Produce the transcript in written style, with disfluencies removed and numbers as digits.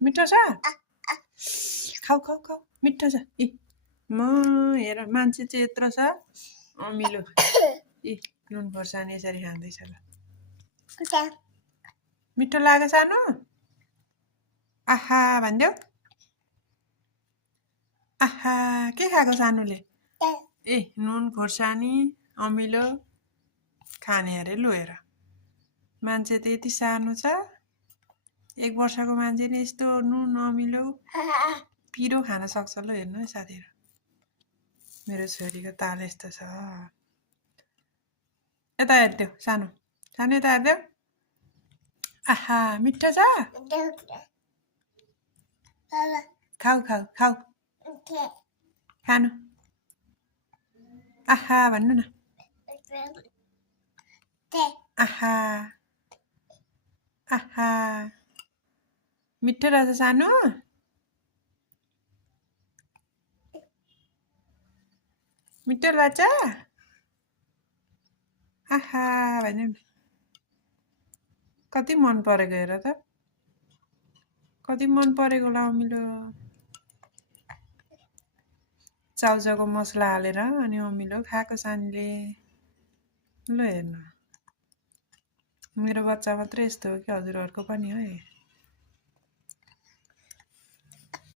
मिठो छ खाऊ खाऊ खाऊ मिठो छ इ म हेर मान्छे चाहिँ यत्रो छ अमिलो इ नुन खोर्सानी यसरी खाँदैछ ल मिठो लाग्यो सानो आहा भन्देऊ आहा के खाएको सानोले ए नुन खोर्सानी अमिलो खाने अरे लु हेर मान्छे त यति सानो छ 1 वर्षको मान्छे नि यस्तो नुन अमिलो पिरो खान सक्छ ल हेर्नु है साथीहरु मेरो छोरीको ताल यस्तो छ यता हेर्देऊ सानो सानो यता हेर्देऊ आहा मिठो छ खाऊ खाऊ खाऊ खानु आहा भन्नु न आहा आहा मिठो रहेछ सानो मिठो लाग्छ आहा भन्नु न कति मन परेको हेर त कति मन परेको होला अमिलो चाउचाउको मसला हालेर अनि अमिलो खाएको सानीले ल हेर्नु मेरो बच्चा मात्रै यस्तो हो कि हजुरहरुको पनि हो